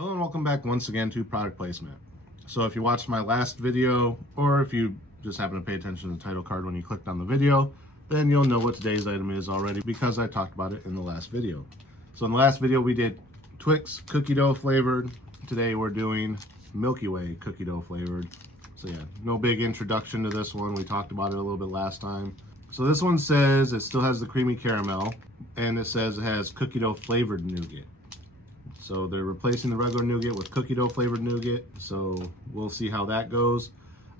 Hello and welcome back once again to product placement. So if you watched my last video, or if you just happen to pay attention to the title card when you clicked on the video, then you'll know what today's item is already because I talked about it in the last video. So in the last video we did Twix cookie dough flavored. Today we're doing Milky Way cookie dough flavored. So yeah, no big introduction to this one. We talked about it a little bit last time. So this one says it still has the creamy caramel, and it says it has cookie dough flavored nougat. So they're replacing the regular nougat with cookie dough flavored nougat. So we'll see how that goes.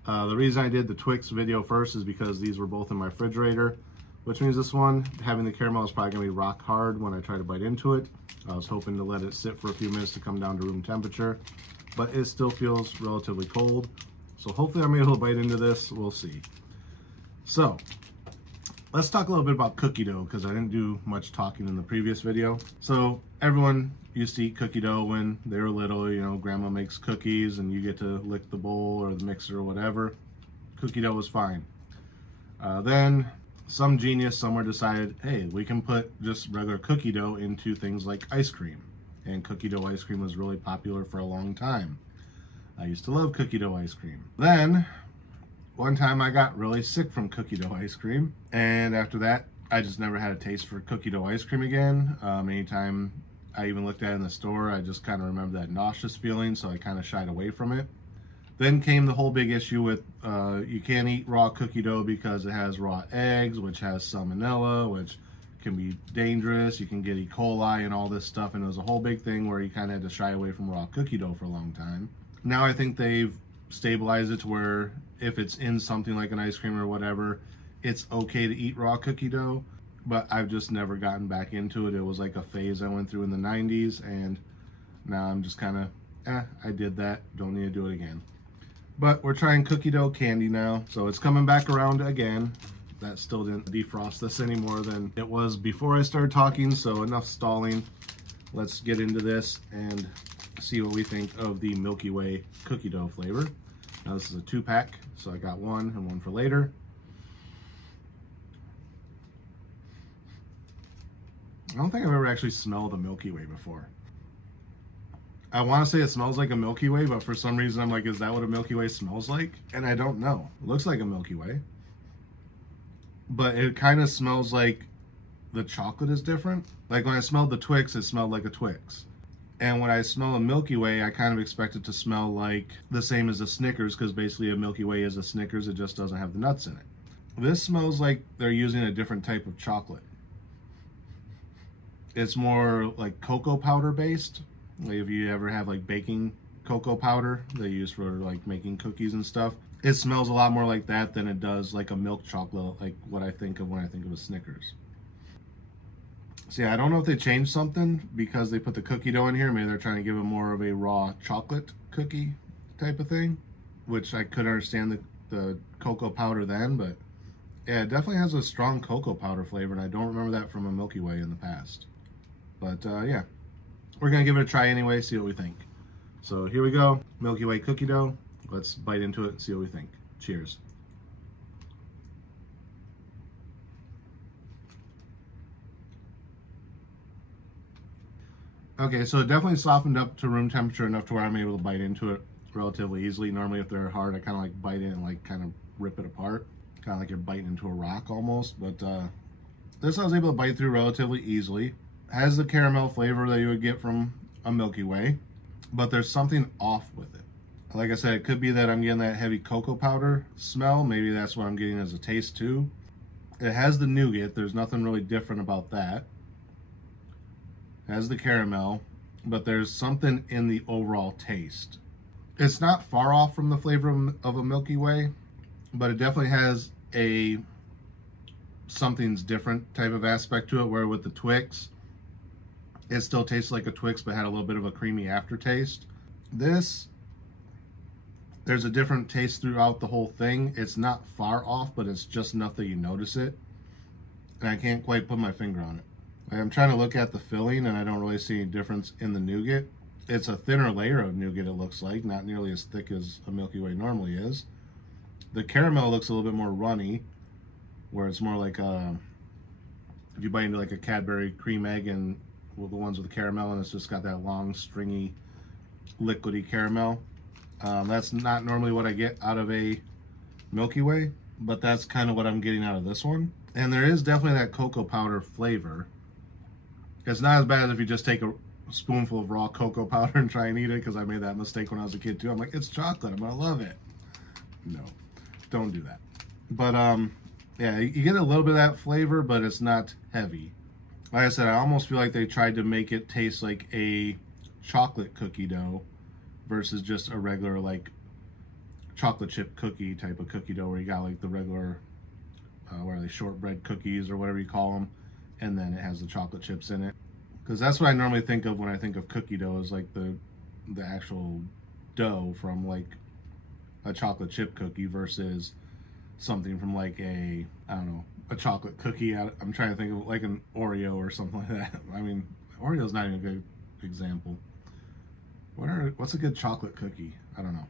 The reason I did the Twix video first is because these were both in my refrigerator, which means this one, having the caramel, is probably gonna be rock hard when I try to bite into it. I was hoping to let it sit for a few minutes to come down to room temperature, but it still feels relatively cold. So hopefully I'm able to bite into this, we'll see. So let's talk a little bit about cookie dough because I didn't do much talking in the previous video. So everyone used to eat cookie dough when they were little. You know, grandma makes cookies and you get to lick the bowl or the mixer or whatever. Cookie dough was fine. Then some genius somewhere decided, hey, we can put just regular cookie dough into things like ice cream. And cookie dough ice cream was really popular for a long time. I used to love cookie dough ice cream. Then one time I got really sick from cookie dough ice cream, and after that I just never had a taste for cookie dough ice cream again. Anytime I even looked at it in the store, I just kind of remember that nauseous feeling, so I kind of shied away from it. Then came the whole big issue with you can't eat raw cookie dough because it has raw eggs, which has salmonella, which can be dangerous. You can get E. coli and all this stuff, and it was a whole big thing where you kind of had to shy away from raw cookie dough for a long time. Now I think they've stabilized it to where if it's in something like an ice cream or whatever, it's okay to eat raw cookie dough, but I've just never gotten back into it. It was like a phase I went through in the 90s, and now I'm just kind of, I did that, don't need to do it again. But we're trying cookie dough candy now, so it's coming back around again. That still didn't defrost this any more than it was before I started talking, so enough stalling. Let's get into this and see what we think of the Milky Way cookie dough flavor. Now this is a 2-pack, so I got one and one for later. I don't think I've ever actually smelled a Milky Way before. I want to say it smells like a Milky Way, but for some reason I'm like, is that what a Milky Way smells like? And I don't know. It looks like a Milky Way, but it kind of smells like the chocolate is different. Like when I smelled the Twix, it smelled like a Twix. And when I smell a Milky Way, I kind of expect it to smell like the same as a Snickers, because basically a Milky Way is a Snickers, it just doesn't have the nuts in it. This smells like they're using a different type of chocolate. It's more like cocoa powder based. Like if you ever have like baking cocoa powder they use for like making cookies and stuff, it smells a lot more like that than it does like a milk chocolate, like what I think of when I think of a Snickers. So yeah, I don't know if they changed something because they put the cookie dough in here. Maybe they're trying to give it more of a raw chocolate cookie type of thing, which I could understand the cocoa powder then, but yeah, it definitely has a strong cocoa powder flavor, and I don't remember that from a Milky Way in the past. But yeah, we're gonna give it a try anyway, see what we think. So here we go, Milky Way cookie dough. Let's bite into it and see what we think. Cheers. Okay, so it definitely softened up to room temperature enough to where I'm able to bite into it relatively easily. Normally if they're hard, I kind of like bite in and like kind of rip it apart. Kind of like you're biting into a rock almost, but this I was able to bite through relatively easily. Has the caramel flavor that you would get from a Milky Way, but there's something off with it. Like I said, it could be that I'm getting that heavy cocoa powder smell. Maybe that's what I'm getting as a taste too. It has the nougat, there's nothing really different about that. Has the caramel, but there's something in the overall taste. It's not far off from the flavor of a Milky Way, but it definitely has a something's different type of aspect to it, where with the Twix, it still tastes like a Twix, but had a little bit of a creamy aftertaste. This, there's a different taste throughout the whole thing. It's not far off, but it's just enough that you notice it. And I can't quite put my finger on it. I'm trying to look at the filling and I don't really see any difference in the nougat. It's a thinner layer of nougat, it looks like, not nearly as thick as a Milky Way normally is. The caramel looks a little bit more runny, where it's more like if you bite into like a Cadbury cream egg and well, the ones with the caramel, and it's just got that long stringy liquidy caramel. That's not normally what I get out of a Milky Way, but that's kind of what I'm getting out of this one. And there is definitely that cocoa powder flavor. It's not as bad as if you just take a spoonful of raw cocoa powder and try and eat it, because I made that mistake when I was a kid too. I'm like, it's chocolate, I'm gonna love it. No, don't do that. But yeah, you get a little bit of that flavor, but it's not heavy. Like I said, I almost feel like they tried to make it taste like a chocolate cookie dough versus just a regular like chocolate chip cookie type of cookie dough, where you got like the regular what are they, shortbread cookies or whatever you call them, and then it has the chocolate chips in it. Because that's what I normally think of when I think of cookie dough, is like the actual dough from like a chocolate chip cookie versus something from like a, I don't know, a chocolate cookie. I'm trying to think of like an Oreo or something like that. I mean, Oreo's not even a good example. What's a good chocolate cookie? I don't know.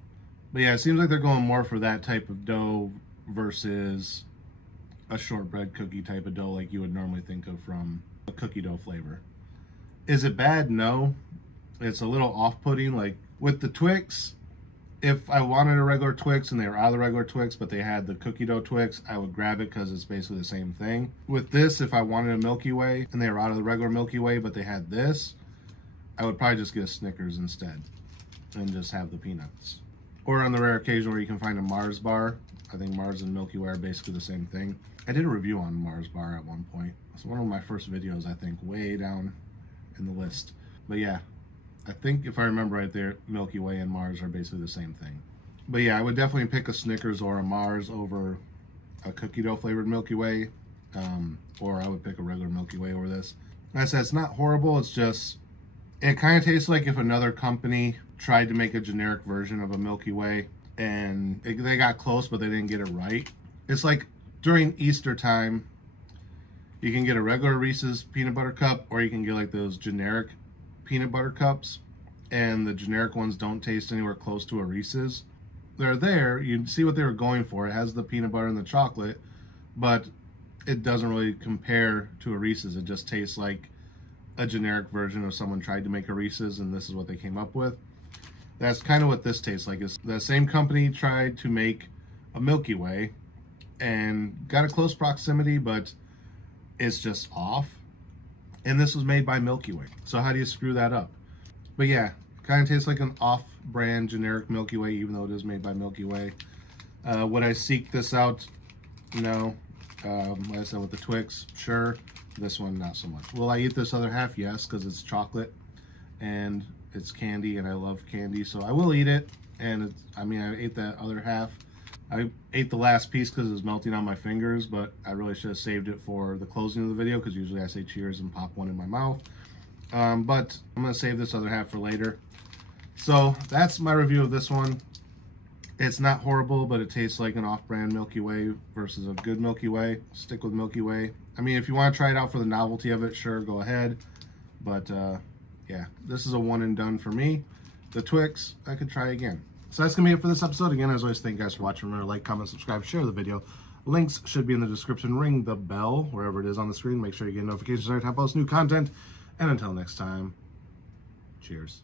But yeah, it seems like they're going more for that type of dough versus a shortbread cookie type of dough like you would normally think of from a cookie dough flavor. Is it bad? No. It's a little off-putting. Like with the Twix, if I wanted a regular Twix and they were out of the regular Twix, but they had the cookie dough Twix, I would grab it because it's basically the same thing. With this, if I wanted a Milky Way and they were out of the regular Milky Way, but they had this, I would probably just get a Snickers instead and just have the peanuts. Or on the rare occasion where you can find a Mars bar. I think Mars and Milky Way are basically the same thing. I did a review on Mars bar at one point. It's one of my first videos, I think, way down in the list. But yeah, I think if I remember right there, Milky Way and Mars are basically the same thing. But yeah, I would definitely pick a Snickers or a Mars over a cookie dough flavored Milky Way. Or I would pick a regular Milky Way over this. Like I said, it's not horrible, it's just, it kind of tastes like if another company tried to make a generic version of a Milky Way and they got close, but they didn't get it right. It's like during Easter time, you can get a regular Reese's peanut butter cup, or you can get like those generic peanut butter cups, and the generic ones don't taste anywhere close to a Reese's. They're there, you see what they were going for. It has the peanut butter and the chocolate, but it doesn't really compare to a Reese's. It just tastes like a generic version of someone tried to make a Reese's, and this is what they came up with. That's kind of what this tastes like. It's the same company tried to make a Milky Way and got a close proximity, but it's just off. And this was made by Milky Way. So how do you screw that up? But yeah, kind of tastes like an off-brand generic Milky Way, even though it is made by Milky Way. Would I seek this out? No. Like I said, with the Twix, sure. This one, not so much. Will I eat this other half? Yes, because it's chocolate and it's candy, and I love candy, so I will eat it. And it's, I mean, I ate that other half. I ate the last piece because it was melting on my fingers, but I really should have saved it for the closing of the video, because usually I say cheers and pop one in my mouth. But I'm going to save this other half for later. So that's my review of this one. It's not horrible, but it tastes like an off-brand Milky Way versus a good Milky Way. Stick with Milky Way. I mean, if you want to try it out for the novelty of it, sure, go ahead. But yeah, this is a one and done for me. The Twix, I could try again. So that's going to be it for this episode. Again, as always, thank you guys for watching. Remember to like, comment, subscribe, share the video. Links should be in the description. Ring the bell wherever it is on the screen. Make sure you get notifications every time I post new content. And until next time, cheers.